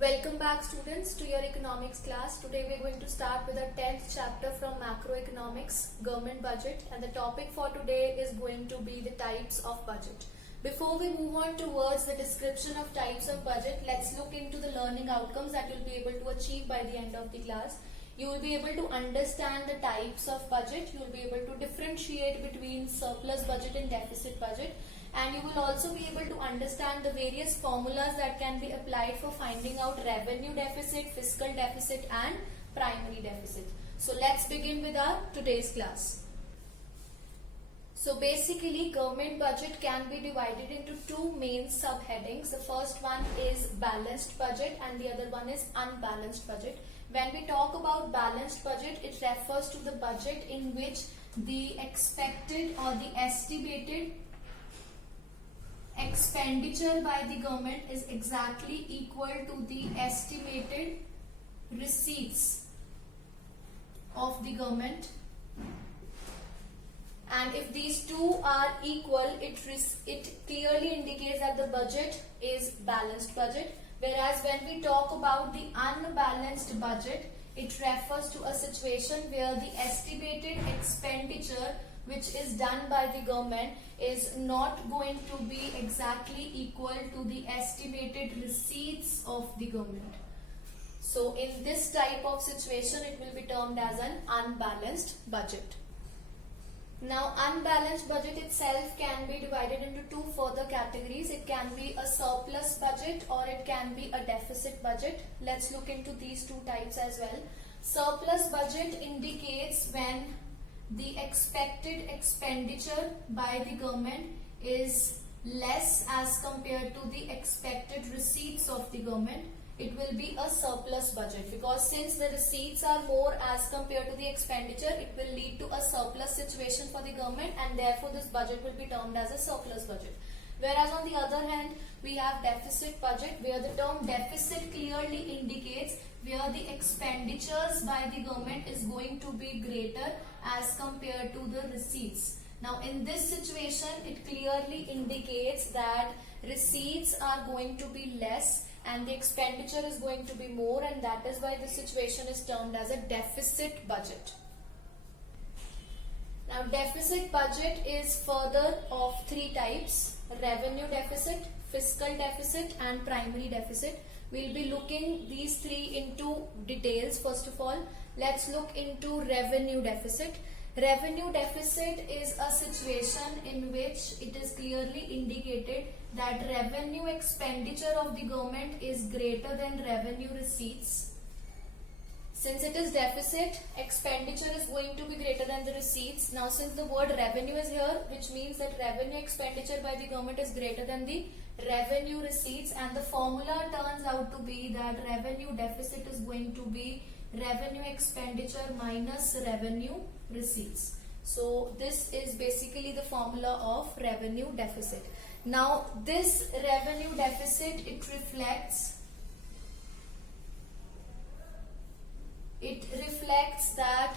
Welcome back students to your economics class. Today we are going to start with our 10th chapter from macroeconomics, government budget, and the topic for today is going to be the types of budget. Before we move on towards the description of types of budget, let's look into the learning outcomes that you'll be able to achieve by the end of the class. You will be able to understand the types of budget, you will be able to differentiate between surplus budget and deficit budget, and you will also be able to understand the various formulas that can be applied for finding out revenue deficit, fiscal deficit and primary deficit. So let's begin with our today's class. So basically government budget can be divided into two main subheadings. The first one is balanced budget and the other one is unbalanced budget. When we talk about balanced budget, it refers to the budget in which the expected or the estimated expenditure by the government is exactly equal to the estimated receipts of the government, and if these two are equal, it clearly indicates that the budget is balanced budget. Whereas when we talk about the unbalanced budget, it refers to a situation where the estimated expenditure which is done by the government is not going to be exactly equal to the estimated receipts of the government. So in this type of situation, it will be termed as an unbalanced budget. Now unbalanced budget itself can be divided into two further categories. It can be a surplus budget or it can be a deficit budget. Let's look into these two types as well. Surplus budget indicates when the expected expenditure by the government is less as compared to the expected receipts of the government. It will be a surplus budget, because since the receipts are more as compared to the expenditure, it will lead to a surplus situation for the government, and therefore this budget will be termed as a surplus budget. Whereas on the other hand, we have deficit budget, where the term deficit clearly indicates where the expenditures by the government is going to be greater as compared to the receipts. Now in this situation, it clearly indicates that receipts are going to be less and the expenditure is going to be more, and that is why the situation is termed as a deficit budget. Now deficit budget is further of three types: revenue deficit, fiscal deficit and primary deficit. We'll be looking these three into details. First of all, let's look into revenue deficit. Revenue deficit is a situation in which it is clearly indicated that revenue expenditure of the government is greater than revenue receipts. Since it is deficit, expenditure is going to be greater than the receipts. Now since the word revenue is here, which means that revenue expenditure by the government is greater than the revenue receipts, and the formula turns out to be that revenue deficit is going to be revenue expenditure minus revenue receipts. So this is basically the formula of revenue deficit. Now this revenue deficit, it reflects that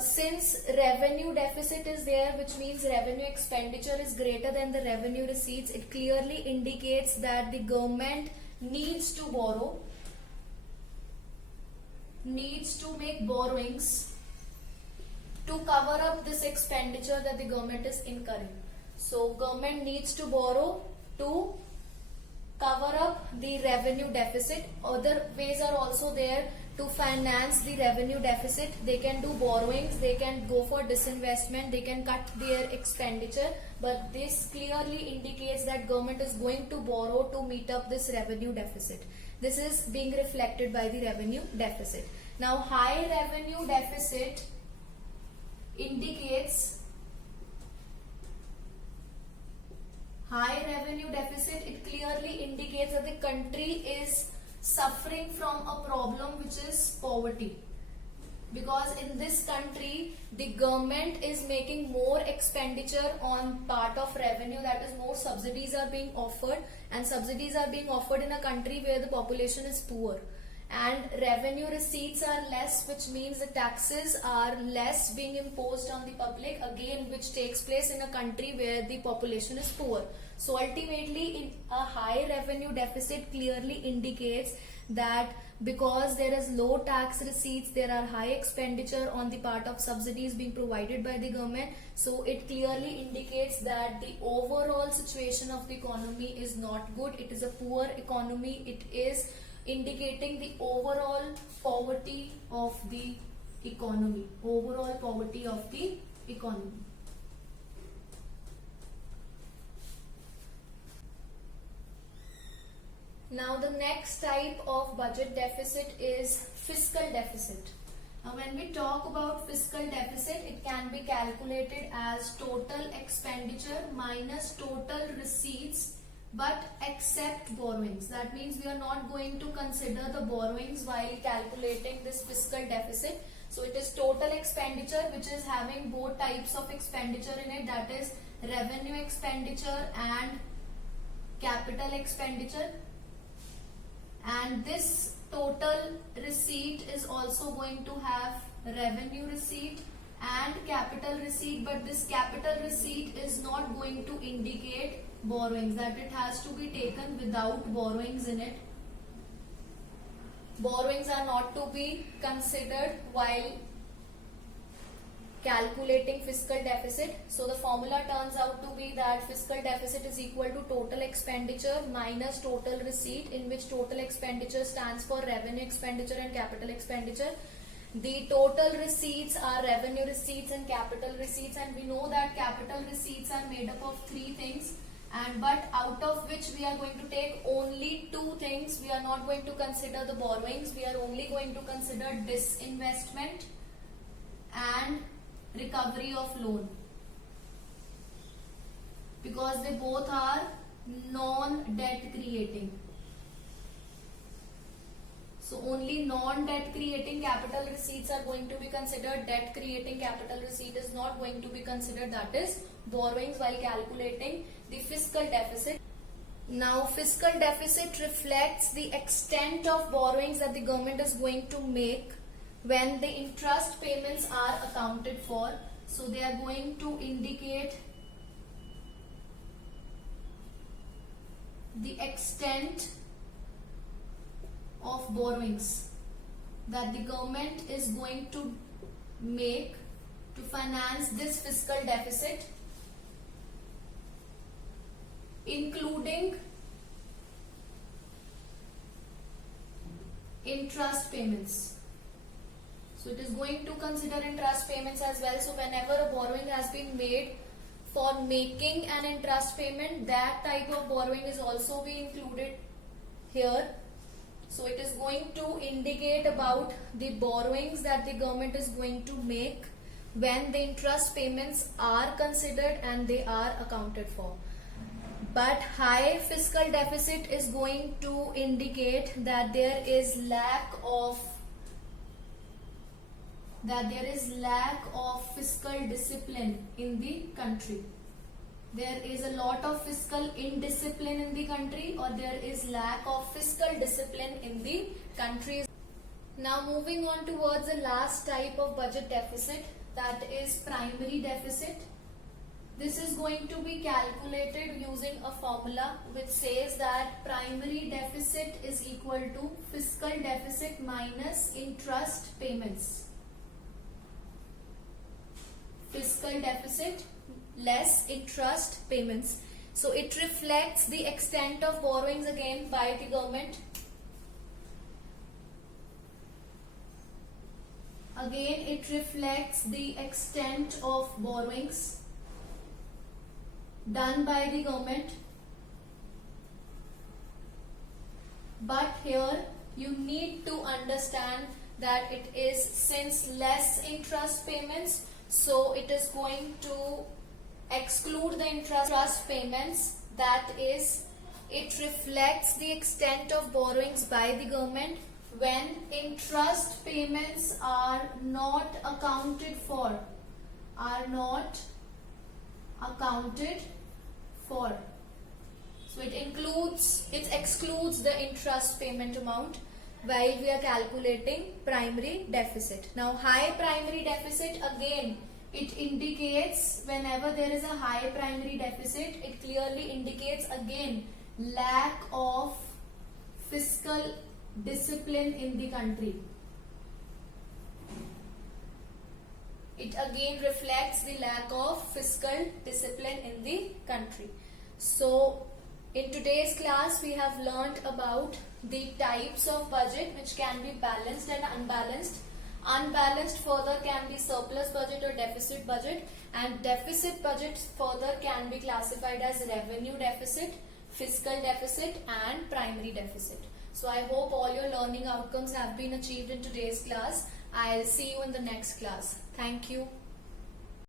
since revenue deficit is there, which means revenue expenditure is greater than the revenue receipts, it clearly indicates that the government needs to borrow, needs to make borrowings to cover up this expenditure that the government is incurring. So government needs to borrow to cover up the revenue deficit. Other ways are also there to finance the revenue deficit. They can do borrowings, they can go for disinvestment, they can cut their expenditure, but this clearly indicates that government is going to borrow to meet up this revenue deficit. This is being reflected by the revenue deficit. Now high revenue deficit indicates it clearly indicates that the country is suffering from a problem which is poverty, because in this country the government is making more expenditure on part of revenue, that is more subsidies are being offered, and subsidies are being offered in a country where the population is poor, and revenue receipts are less, which means the taxes are less being imposed on the public, again which takes place in a country where the population is poor. So ultimately, in a high revenue deficit clearly indicates that because there is low tax receipts, there are high expenditure on the part of subsidies being provided by the government. So it clearly indicates that the overall situation of the economy is not good. It is a poor economy. It is indicating the overall poverty of the economy. Overall poverty of the economy. Now the next type of budget deficit is fiscal deficit. Now when we talk about fiscal deficit, it can be calculated as total expenditure minus total receipts but except borrowings. That means we are not going to consider the borrowings while calculating this fiscal deficit. So it is total expenditure which is having both types of expenditure in it, that is revenue expenditure and capital expenditure. And this total receipt is also going to have revenue receipt and capital receipt, but this capital receipt is not going to indicate borrowings, that it has to be taken without borrowings in it. Borrowings are not to be considered while calculating fiscal deficit. So the formula turns out to be that fiscal deficit is equal to total expenditure minus total receipt, in which total expenditure stands for revenue expenditure and capital expenditure. The total receipts are revenue receipts and capital receipts, and we know that capital receipts are made up of three things, but out of which we are going to take only two things. We are not going to consider the borrowings. We are only going to consider disinvestment and recovery of loan, because they both are non-debt creating. So only non-debt creating capital receipts are going to be considered. Debt creating capital receipt is not going to be considered, that is borrowings, while calculating the fiscal deficit. Now fiscal deficit reflects the extent of borrowings that the government is going to make when the interest payments are accounted for. So they are going to indicate the extent of borrowings that the government is going to make to finance this fiscal deficit, including interest payments. So it is going to consider interest payments as well. So whenever a borrowing has been made for making an interest payment, that type of borrowing is also be included here. So it is going to indicate about the borrowings that the government is going to make when the interest payments are considered and they are accounted for. But high fiscal deficit is going to indicate that there is lack of fiscal discipline in the country. There is a lot of fiscal indiscipline in the country, or there is lack of fiscal discipline in the country. Now moving on towards the last type of budget deficit, that is primary deficit. This is going to be calculated using a formula which says that primary deficit is equal to fiscal deficit minus interest payments. Fiscal deficit less interest payments. So it reflects the extent of borrowings again by the government. Again, it reflects the extent of borrowings done by the government. But here you need to understand that it is, since less interest payments, so it is going to exclude the interest payments. That is, it reflects the extent of borrowings by the government when interest payments are not accounted for. So it excludes the interest payment amount. while we are calculating primary deficit. Now high primary deficit, again it indicates, whenever there is a high primary deficit, it clearly indicates again lack of fiscal discipline in the country. It again reflects the lack of fiscal discipline in the country. So in today's class we have learnt about the types of budget which can be balanced and unbalanced. Unbalanced further can be surplus budget or deficit budget, and deficit budget further can be classified as revenue deficit, fiscal deficit and primary deficit. So I hope all your learning outcomes have been achieved in today's class. I'll see you in the next class. Thank you.